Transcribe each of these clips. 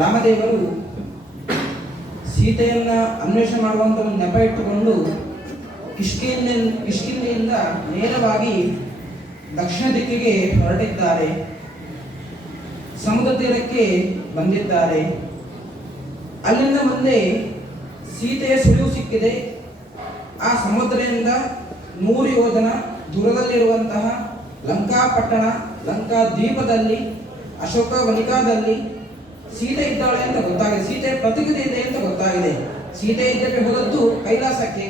ರಾಮದೇವರು ಸೀತೆಯನ್ನ ಅನ್ವೇಷಣೆ ಮಾಡುವಂತ ಒಂದು ನೆಪ ಇಟ್ಟುಕೊಂಡು ಕಿಷ್ಕಿಂಧೆಯಿಂದ ನೇರವಾಗಿ ದಕ್ಷಿಣ ದಿಕ್ಕಿಗೆ ಹೊರಟಿದ್ದಾರೆ. ಸಮುದ್ರ ತೀರಕ್ಕೆ ಬಂದಿದ್ದಾರೆ. ಅಲ್ಲಿಂದ ಮುಂದೆ ಸೀತೆಯ ಸುಳಿವು ಸಿಕ್ಕಿದೆ. ಆ ಸಮುದ್ರದಿಂದ 100 ಯೋಜನ ದೂರದಲ್ಲಿರುವಂತಹ ಲಂಕಾಪಟ್ಟಣ, ಲಂಕಾ ದ್ವೀಪದಲ್ಲಿ, ಅಶೋಕ ವನಿಕಾದಲ್ಲಿ ಸೀತೆ ಇದ್ದಾಳೆ ಅಂತ ಗೊತ್ತಾಗಿದೆ. ಸೀತೆ ಪ್ರತಿಕ್ರಿಯೆ ಇದೆ ಅಂತ ಗೊತ್ತಾಗಿದೆ. ಸೀತೆ ಇದ್ದಕ್ಕೆ ಹೋದದ್ದು ಕೈಲಾಸಕ್ಕೆ.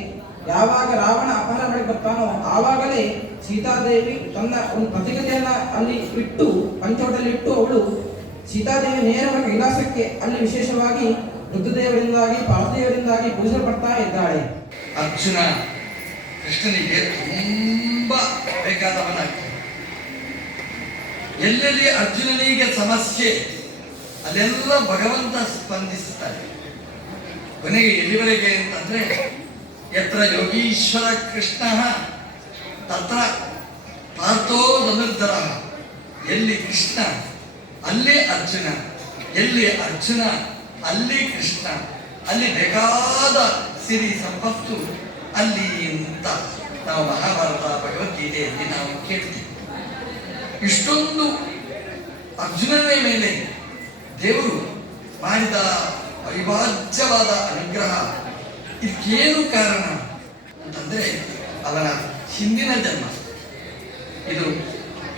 ಯಾವಾಗ ರಾವಣ ಅಪಹರಣ ಮಾಡಿ ಬರ್ತಾನೋ ಆವಾಗಲೇ ಸೀತಾದೇವಿ ತನ್ನ ಒಂದು ಪ್ರತಿಕ್ರಿಯೆಯನ್ನ ಅಲ್ಲಿ ಇಟ್ಟು, ಪಂಚವಟಲ್ಲಿ ಇಟ್ಟು, ಅವಳು ಸೀತಾದೇವಿ ನೇರವಾಗಿ ಕೈಲಾಸಕ್ಕೆ ಅಲ್ಲಿ ವಿಶೇಷವಾಗಿ ರುದ್ರದೇವರಿಂದಾಗಿ ಪಾರ್ಥದೇವರಿಂದಾಗಿ ಪೂಜಿಸಲ್ಪಡ್ತಾ ಇದ್ದಾಳೆ. ಅರ್ಜುನ ಕೃಷ್ಣನಿಗೆ ತುಂಬಾ ಬೇಕಾದವನಾಗ್ತಾನೆ. ಎಲ್ಲೆಲ್ಲಿ ಅರ್ಜುನನಿಗೆ ಸಮಸ್ಯೆ ಅಲ್ಲೆಲ್ಲ ಭಗವಂತ ಸ್ಪಂದಿಸುತ್ತಾರೆ. ಕೊನೆಗೆ ಎಲ್ಲಿವರೆಗೆ ಅಂತಂದ್ರೆ, ಯತ್ರ ಯೋಗೀಶ್ವರ ಕೃಷ್ಣ ತತ್ರ ಪಾರ್ಥೋ ಧನುರ್ಧರ. ಎಲ್ಲಿ ಕೃಷ್ಣ ಅಲ್ಲಿ ಅರ್ಜುನ, ಎಲ್ಲಿ ಅರ್ಜುನ ಅಲ್ಲಿ ಕೃಷ್ಣ, ಅಲ್ಲಿ ಬೇಕಾದ ಸಿರಿ ಸಂಪತ್ತು ಅಲ್ಲಿ ಅಂತ ನಾವು ಮಹಾಭಾರತ ಭಗವದ್ಗೀತೆಯಲ್ಲಿ ನಾವು ಕೇಳ್ತೀವಿ. ಇಷ್ಟೊಂದು ಅರ್ಜುನನ ಮೇಲೆ ದೇವರು ಮಾಡಿದ ಅವಿಭಾಜ್ಯವಾದ ಅನುಗ್ರಹ, ಇದಕ್ಕೇನು ಕಾರಣ ಅಂತಂದ್ರೆ ಅವನ ಹಿಂದಿನ ಜನ್ಮ. ಇದು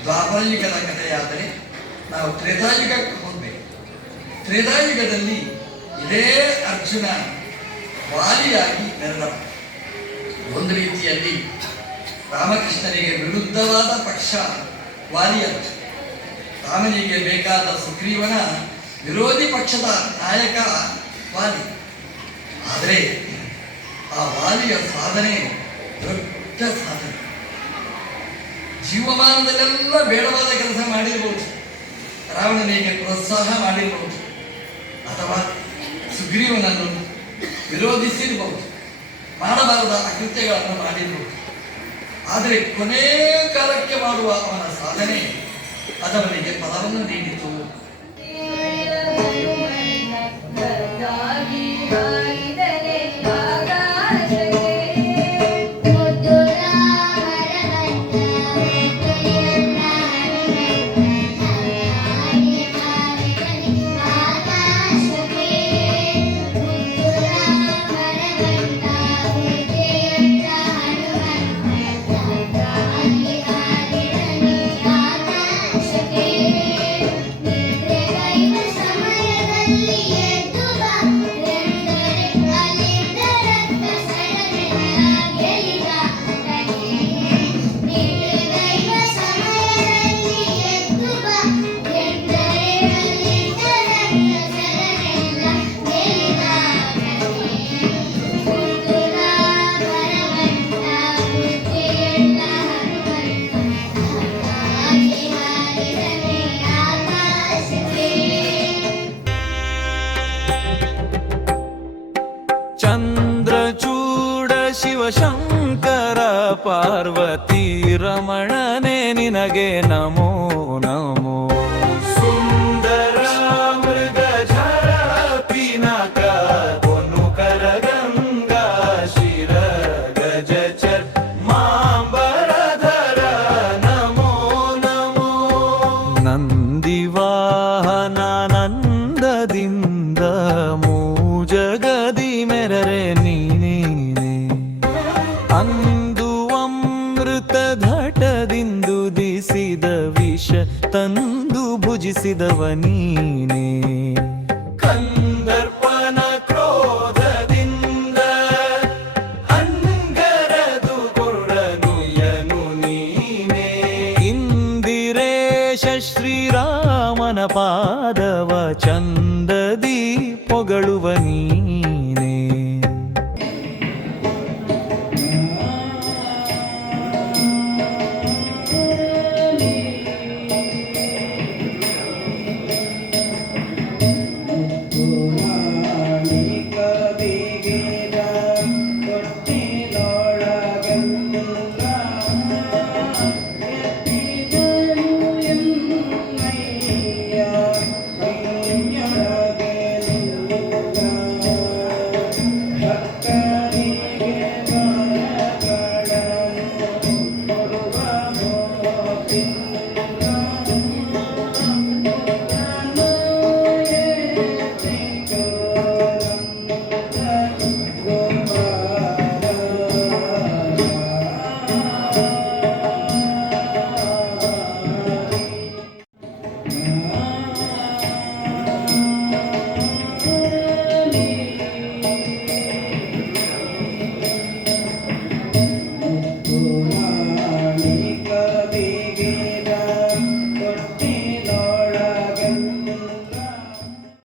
ದ್ವಾಪರಯುಗದ ಕಥೆಯಾದರೆ ನಾವು ತ್ರೇತಾಯುಗಕ್ಕೆ ಹೋಗ್ಬೇಕು. ತ್ರೇತಾಯುಗದಲ್ಲಿ ಇದೇ ಅರ್ಜುನ ವಾಲಿಯಾಗಿ ಮೆರೆದವ. ಒಂದು ರೀತಿಯಲ್ಲಿ ರಾಮಕೃಷ್ಣನಿಗೆ ವಿರುದ್ಧವಾದ ಪಕ್ಷ ವಾಲಿಯದ್ದು. ರಾಮನಿಗೆ ಬೇಕಾದ ಸುಗ್ರೀವನ ವಿರೋಧಿ ಪಕ್ಷದ ನಾಯಕ ವಾಲಿ. ಆದರೆ ಆ ವಾಲಿಯ ಸಾಧನೆ ದೊಡ್ಡ ಸಾಧನೆ. ಜೀವಮಾನದಲ್ಲೆಲ್ಲ ಬೇಡವಾದ ಕೆಲಸ ಮಾಡಿರ್ಬೋದು, ರಾವಣನಿಗೆ ಪ್ರೋತ್ಸಾಹ ಮಾಡಿರ್ಬೋದು, ಅಥವಾ ಸುಗ್ರೀವನನ್ನು ವಿರೋಧಿಸಿರ್ಬೋದು, ಮಾಡಬಾರದ ಅಕೃತ್ಯಗಳನ್ನು ಮಾಡಿರ್ಬೋದು. ಆದರೆ ಕೊನೆ ಕಾಲಕ್ಕೆ ಮಾಡುವ ಅವನ ಸಾಧನೆ ಅದವನಿಗೆ ಫಲವನ್ನು ನೀಡಿತು. ಚಂದ್ರಚೂಡ ಶಿವಶಂಕರ ಪಾರ್ವತಿ ರಮಣನೆ ನಿನಗೆ ನಮೋ ನಮೋ. ಸುಂದರ ಮೃಗಧರ ಪಿನಕ ಪೊನ್ನುಕರ ಗಂಗಾ ಶಿರ ಗಜಚರ್ ಮಾಂಬರಧರ ನಮೋ ನಮೋ. ನಂದಿವಾಹನ ನಂದದಿಂದ ಮೂಜಗದಿ ಮೆರರೆ ನೀನೇನೆ. ಅಂದು ಅಮೃತ ಘಟದಿಂದು ದಿಸಿದ ವಿಷ ತಂದು ಭುಜಿಸಿದವ ನೀ